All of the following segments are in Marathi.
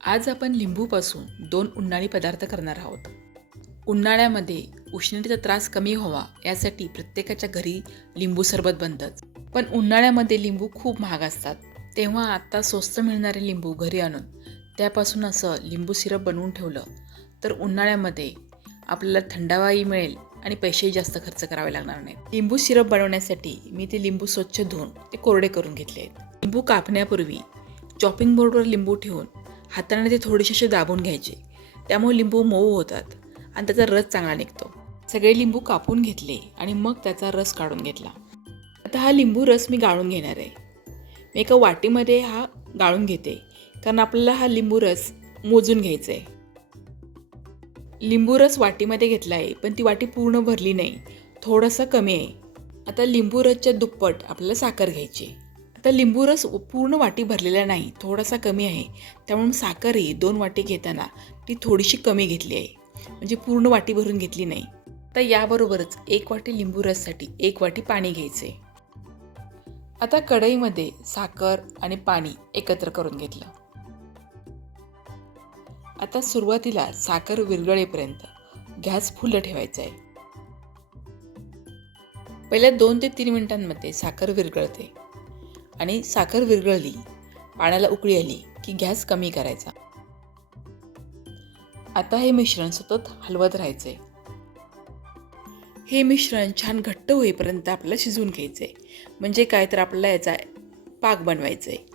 आज आपण लिंबूपासून 2 उन्हाळी पदार्थ करणार आहोत. उन्हाळ्यामध्ये उष्णतेचा त्रास कमी व्हावा यासाठी प्रत्येकाच्या घरी लिंबू सरबत बनतंच. पण उन्हाळ्यामध्ये लिंबू खूप महाग असतात. तेव्हा आता स्वस्त मिळणारे लिंबू घरी आणून त्यापासून असं लिंबू सिरप बनवून ठेवलं तर उन्हाळ्यामध्ये आपल्याला थंडावाही मिळेल आणि पैसेही जास्त खर्च करावे लागणार नाहीत. लिंबू सिरप बनवण्यासाठी मी ते लिंबू स्वच्छ धुवून ते कोरडे करून घेतले आहेत. लिंबू कापण्यापूर्वी चॉपिंग बोर्डवर लिंबू ठेवून हाताने ते थोडेसे असे दाबून घ्यायचे. त्यामुळे लिंबू मऊ होतात आणि त्याचा रस चांगला निघतो. सगळे लिंबू कापून घेतले आणि मग त्याचा रस काढून घेतला. आता हा लिंबू रस मी गाळून घेणार आहे. मी एका वाटीमध्ये हा गाळून घेते कारण आपल्याला हा लिंबू रस मोजून घ्यायचा आहे. लिंबू रस वाटीमध्ये घेतला आहे पण ती वाटी पूर्ण भरली नाही, थोडासा कमी आहे. आता लिंबू रसच्या दुप्पट आपल्याला साखर घ्यायची. आता लिंबू रस पूर्ण वाटी भरलेला नाही, थोडासा कमी आहे. त्यामुळे साखरही 2 वाटी घेताना ती थोडीशी कमी घेतली आहे, म्हणजे पूर्ण वाटी भरून घेतली नाही. आता याबरोबरच 1 वाटी लिंबू रससाठी 1 वाटी पाणी घ्यायचे. आता कढईमध्ये साखर आणि पाणी एकत्र करून घेतलं. आता सुरुवातीला साखर विरघळेपर्यंत गॅस फुल्ल ठेवायचा आहे. पहिल्या 2 ते 3 मिनिटांमध्ये साखर विरघळते आणि साखर विरघळली, पाण्याला उकळी आली की गॅस कमी करायचा. आता हे मिश्रण सतत हलवत राहायचे. हे मिश्रण छान घट्ट होईपर्यंत आपल्याला शिजवून घ्यायचे. म्हणजे काय तर आपल्याला याचा पाक बनवायचा आहे.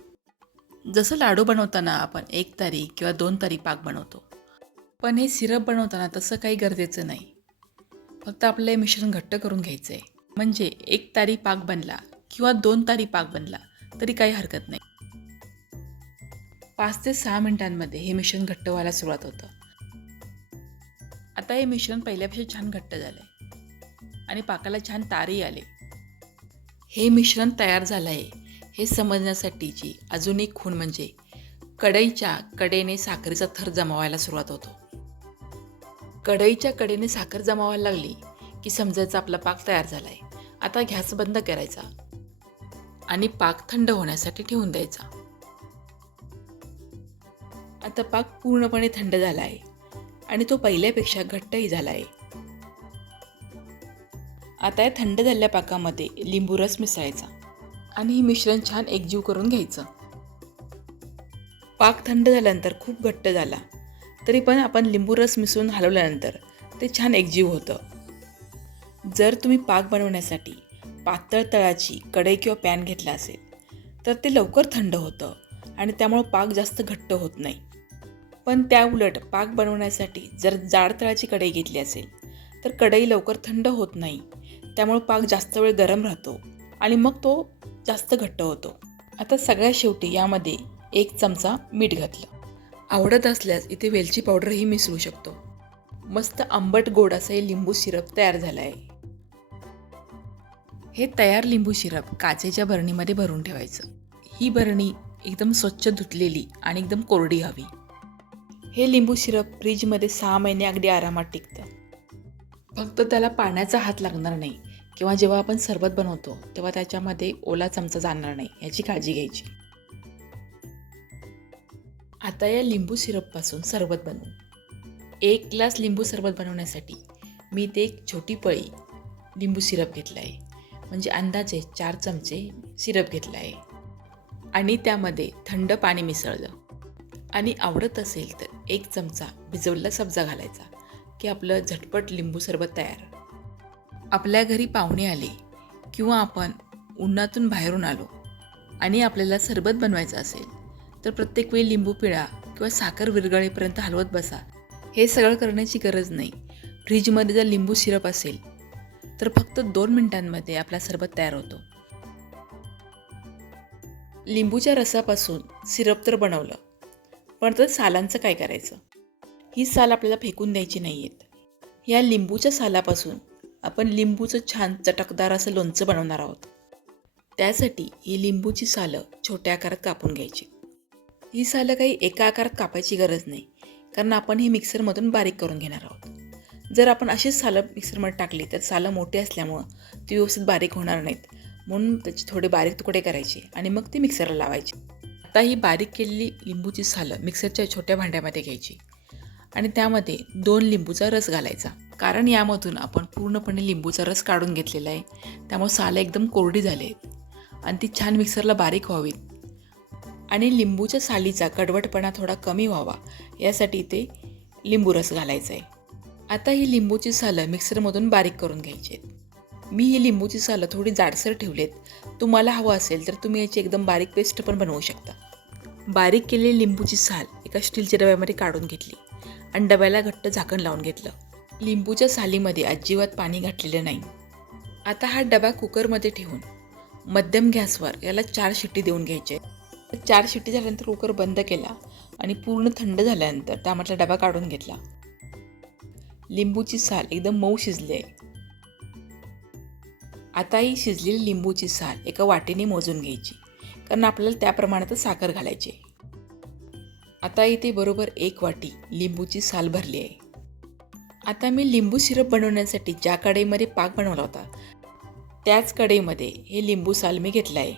जसं लाडू बनवताना आपण 1 तारी किंवा 2 तारी पाक बनवतो, पण हे सिरप बनवताना तसं काही गरजेचं नाही. फक्त आपलं हे मिश्रण घट्ट करून घ्यायचं आहे. म्हणजे 1 तारी पाक बनला किंवा 2 तारी पाक बनला तरी काही हरकत नाही. 5 ते 6 मिनिटांमध्ये हे मिश्रण घट्ट व्हायला सुरुवात होतं. आता हे मिश्रण पहिल्यापेक्षा छान घट्ट झालं आहे आणि पाकाला छान तारही आले. हे मिश्रण तयार झालं आहे हे समजण्यासाठीची अजून एक खूण म्हणजे कढईच्या कडेने साखरेचा थर जमावायला सुरुवात होतो. कढईच्या कडेने साखर जमावायला लागली की समजायचं आपला पाक तयार झाला आहे. आता गॅस बंद करायचा आणि पाक थंड होण्यासाठी ठेवून द्यायचा. आता पाक पूर्णपणे थंड झाला आहे आणि तो पहिल्यापेक्षा घट्टही झाला आहे. आता या थंड झालेल्या पाकामध्ये लिंबू रस मिसळायचा आणि हे मिश्रण छान एकजीव करून घ्यायचं. पाक थंड झाल्यानंतर खूप घट्ट झाला तरी पण आपण लिंबू रस मिसळून हलवल्यानंतर ते छान एकजीव होतं. जर तुम्ही पाक बनवण्यासाठी पातळ तळाची कढई किंवा पॅन घेतला असेल तर ते लवकर थंड होतं आणि त्यामुळं पाक जास्त घट्ट होत नाही. पण त्याउलट पाक बनवण्यासाठी जर जाड तळाची कढई घेतली असेल तर कढई लवकर थंड होत नाही, त्यामुळे पाक जास्त वेळ गरम राहतो आणि मग तो जास्त घट्ट होतो. आता सगळ्यात शेवटी यामध्ये 1 चमचा मीठ घातलं. आवडत असल्यास इथे वेलची पावडरही मिसळू शकतो. मस्त आंबट गोड असं हे लिंबू सिरप तयार झालं आहे. हे तयार लिंबू सिरप काचेच्या बरणीमध्ये भरून ठेवायचं. ही बरणी एकदम स्वच्छ धुतलेली आणि एकदम कोरडी हवी. हे लिंबू सिरप फ्रीजमध्ये 6 महिने अगदी आरामात टिकतं. फक्त त्याला पाण्याचा हात लागणार नाही किंवा जेव्हा आपण सरबत बनवतो तेव्हा त्याच्यामध्ये ओला चमचा जाणार नाही याची काळजी घ्यायची. आता या लिंबू सिरपपासून सरबत बनवू. 1 ग्लास लिंबू सरबत बनवण्यासाठी मी ते एक छोटी पळी लिंबू सिरप घेतलं आहे. म्हणजे अंदाजे 4 चमचे सिरप घेतलं आहे आणि त्यामध्ये थंड पाणी मिसळलं आणि आवडत असेल तर 1 चमचा भिजवलेला सब्जा घालायचा की आपलं झटपट लिंबू सरबत तयार. आपल्या घरी पाहुणे आले किंवा आपण उन्हातून बाहेरून आलो आणि आपल्याला सरबत बनवायचं असेल तर प्रत्येक वेळी लिंबू पिळा किंवा साखर विरघळेपर्यंत हलवत बसा. हे सगळं करण्याची गरज नाही. फ्रीजमध्ये जर लिंबू सिरप असेल तर फक्त 2 मिनिटांमध्ये आपला सरबत तयार होतो. लिंबूच्या रसापासून सिरप तर बनवलं, पण तर सालांचं काय करायचं? ही साल आपल्याला फेकून द्यायची नाही आहेत. या लिंबूच्या सालापासून आपण लिंबूचं छान चटकदार असं लोणचं बनवणार आहोत. त्यासाठी ही लिंबूची सालं छोट्या आकारात कापून घ्यायची. ही सालं काही एका आकारात कापायची गरज नाही कारण आपण हे मिक्सरमधून बारीक करून घेणार आहोत. जर आपण अशीच सालं मिक्सरमध्ये टाकली तर सालं मोठी असल्यामुळं ती व्यवस्थित बारीक होणार नाहीत, म्हणून त्याचे थोडे बारीक तुकडे करायचे आणि मग ती मिक्सरला लावायची. आता ही बारीक केलेली लिंबूची सालं मिक्सरच्या छोट्या भांड्यामध्ये घ्यायची आणि त्यामध्ये 2 लिंबूचा रस घालायचा. कारण यामधून आपण पूर्णपणे लिंबूचा रस काढून घेतलेला आहे, त्यामुळे सालं एकदम कोरडी झाली आहेत आणि ती छान मिक्सरला बारीक व्हावीत आणि लिंबूच्या सालीचा कडवटपणा थोडा कमी व्हावा यासाठी ते लिंबू रस घालायचा आहे. आता ही लिंबूची सालं मिक्सरमधून बारीक करून घ्यायची आहेत. मी ही लिंबूची सालं थोडी जाडसर ठेवलेत. तुम्हाला हवं असेल तर तुम्ही याची एकदम बारीक पेस्ट पण बनवू शकता. बारीक केलेली लिंबूची साल एका स्टीलच्या डब्यामध्ये काढून घेतली आणि डब्याला घट्ट झाकण लावून घेतलं. लिंबूच्या सालीमध्ये अजिबात पाणी घातलेलं नाही. आता हा डबा कुकरमध्ये ठेवून मध्यम गॅसवर याला 4 शिट्टी देऊन घ्यायचे. 4 शिट्टी झाल्यानंतर कुकर बंद केला आणि पूर्ण थंड झाल्यानंतर त्यामधला डबा काढून घेतला. लिंबूची साल एकदम मऊ शिजली आहे. आता ही शिजलेली लिंबूची साल एका वाटीने मोजून घ्यायची, कारण आपल्याला त्या प्रमाणातच साखर घालायची. आता इथे बरोबर 1 वाटी लिंबूची साल भरली आहे. आता मी लिंबू सिरप बनवण्यासाठी ज्या कढईमध्ये पाक बनवला होता त्याच कढईमध्ये हे लिंबू साल मी घेतला आहे,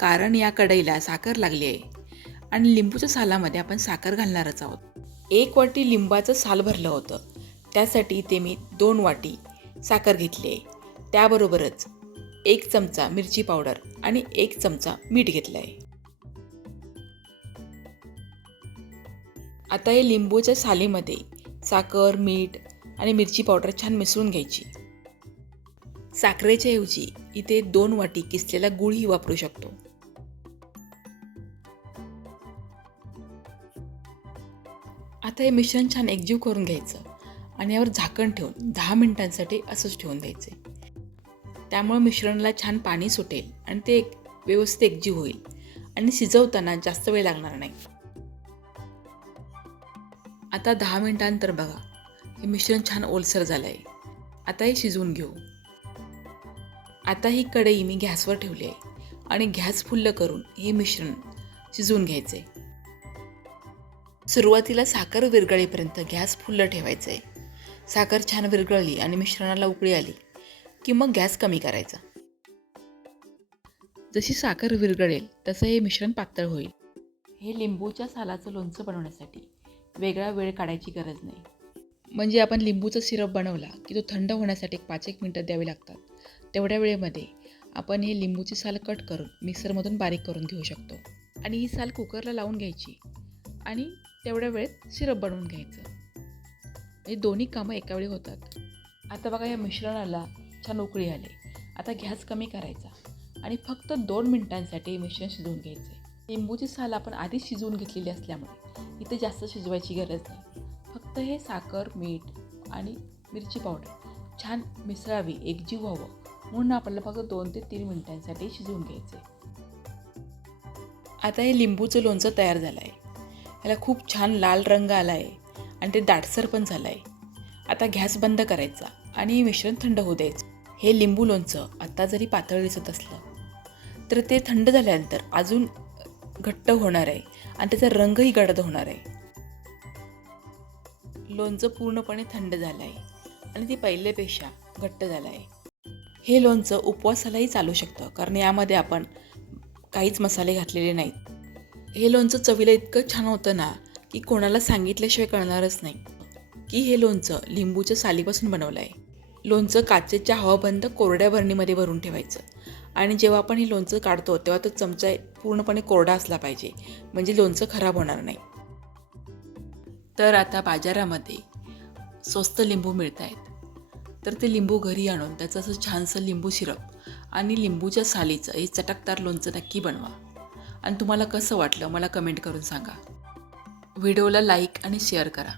कारण या कढईला साखर लागली आहे आणि लिंबूच्या सालामध्ये आपण साखर घालणारच आहोत. 1 वाटी लिंबाचं साल भरलं होतं, त्यासाठी इथे मी 2 वाटी साखर घेतली आहे. त्याबरोबरच 1 चमचा मिरची पावडर आणि 1 चमचा मीठ घेतलं आहे. आता हे लिंबूच्या सालीमध्ये साखर, मीठ आणि मिरची पावडर छान मिसळून घ्यायची. साखरेच्या ऐवजी इथे 2 वाटी किसलेला गूळही वापरू शकतो. आता हे मिश्रण छान एकजीव करून घ्यायचं आणि यावर झाकण ठेवून 10 मिनिटांसाठी असंच ठेवून द्यायचे. त्यामुळे मिश्रणाला छान पाणी सुटेल आणि ते व्यवस्थित एकजीव होईल आणि शिजवताना जास्त वेळ लागणार नाही. आता 10 मिनिटांनंतर बघा, हे मिश्रण छान ओलसर झालं आहे. आता हे शिजवून घेऊ. आता ही कढई मी गॅसवर ठेवली आहे आणि गॅस फुल्ल करून हे मिश्रण शिजवून घ्यायचे. सुरुवातीला साखर विरघळेपर्यंत गॅस फुल्ल ठेवायचं आहे. साखर छान विरघळली आणि मिश्रणाला उकळी आली की मग गॅस कमी करायचा. जशी साखर विरघळेल तसं हे मिश्रण पातळ होईल. हे लिंबूच्या सालाचं लोणचं बनवण्यासाठी वेगळा वेळ काढायची गरज नाही. म्हणजे आपण लिंबूचा सिरप बनवला की तो थंड होण्यासाठी 5-1 मिनटं द्यावी लागतात. तेवढ्या वेळेमध्ये आपण हे लिंबूची साल कट करून मिक्सरमधून बारीक करून घेऊ शकतो आणि ही साल कुकरला लावून घ्यायची आणि तेवढ्या वेळेत सिरप बनवून घ्यायचं. हे दोन्ही कामं एका वेळी होतात. आता बघा, या मिश्रणाला छान उकळी आली. आता गॅस कमी करायचा आणि फक्त 2 मिनिटांसाठी हे मिश्रण शिजवून घ्यायचे. लिंबूची साल आपण आधीच शिजवून घेतलेली असल्यामुळे इथे जास्त शिजवायची गरज नाही. फक्त हे साखर, मीठ आणि मिरची पावडर छान मिसळावी, एकजीव व्हावं म्हणून आपल्याला फक्त 2 ते 3 मिनिटांसाठी शिजवून घ्यायचे. आता हे लिंबूचं लोणचं तयार झालं आहे. याला खूप छान लाल रंग आला आहे आणि ते दाटसर पण झालं आहे. आता गॅस बंद करायचा आणि हे मिश्रण थंड होऊ द्यायचं. हे लिंबू लोणचं आता जरी पातळ दिसत असलं तर ते थंड झाल्यानंतर अजून घट्ट होणार आहे आणि त्याचा रंगही गडद होणार आहे. लोणचं पूर्णपणे थंड झालं आहे आणि ते पहिल्यापेक्षा घट्ट झालं आहे. हे लोणचं उपवासालाही चालू शकतं, कारण यामध्ये आपण काहीच मसाले घातलेले नाहीत. हे लोणचं चवीला इतकं छान होतं ना की कोणाला सांगितल्याशिवाय कळणारच नाही की हे लोणचं लिंबूच्या सालीपासून बनवलं आहे. लोणचं काचेच्या हवाबंद कोरड्या भरणीमध्ये भरून ठेवायचं आणि जेव्हा आपण हे लोणचं काढतो तेव्हा तो चमचा पूर्णपणे कोरडा असला पाहिजे, म्हणजे लोणचं खराब होणार नाही. तर आता बाजारामध्ये स्वस्त लिंबू मिळत आहेत, तर ते लिंबू घरी आणून त्याचं असं छानसं लिंबू सिरप आणि लिंबूच्या सालीचं हे चटकदार लोणचं नक्की बनवा आणि तुम्हाला कसं वाटलं मला कमेंट करून सांगा. व्हिडिओला लाईक आणि शेअर करा.